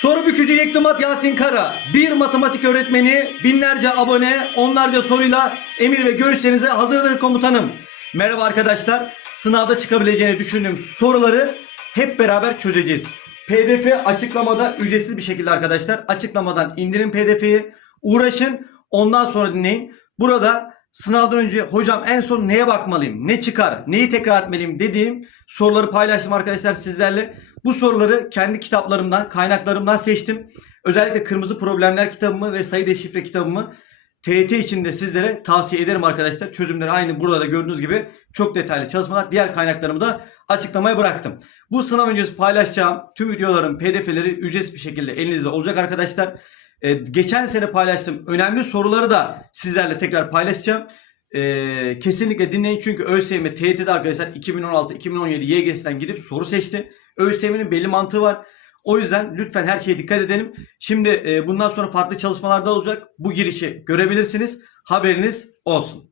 Soru bükücü Yektumat Yasin Kara. Bir matematik öğretmeni, binlerce abone, onlarca soruyla emir ve görüşlerinize hazırdır komutanım. Merhaba arkadaşlar. Sınavda çıkabileceğini düşündüğüm soruları hep beraber çözeceğiz. PDF açıklamada ücretsiz bir şekilde arkadaşlar. Açıklamadan indirin PDF'yi. Uğraşın. Ondan sonra dinleyin. Burada sınavdan önce hocam en son neye bakmalıyım? Ne çıkar? Neyi tekrar etmeliyim dediğim soruları paylaştım arkadaşlar sizlerle. Bu soruları kendi kitaplarımdan, kaynaklarımdan seçtim. Özellikle Kırmızı Problemler kitabımı ve Sayı Deşifre kitabımı TET için de sizlere tavsiye ederim arkadaşlar. Çözümleri aynı burada da gördüğünüz gibi çok detaylı çalışmalar. Diğer kaynaklarımı da açıklamaya bıraktım. Bu sınav öncesi paylaşacağım tüm videoların pdf'leri ücretsiz bir şekilde elinizde olacak arkadaşlar. Ee, geçen sene paylaştığım önemli soruları da sizlerle tekrar paylaşacağım. Ee, kesinlikle dinleyin çünkü ÖSYM TYT'de arkadaşlar 2016-2017 YGS'den gidip soru seçti. ÖSYM'nin belli mantığı var. O yüzden lütfen her şeye dikkat edelim. Şimdi e, bundan sonra farklı çalışmalarda olacak. Bu girişi görebilirsiniz. Haberiniz olsun.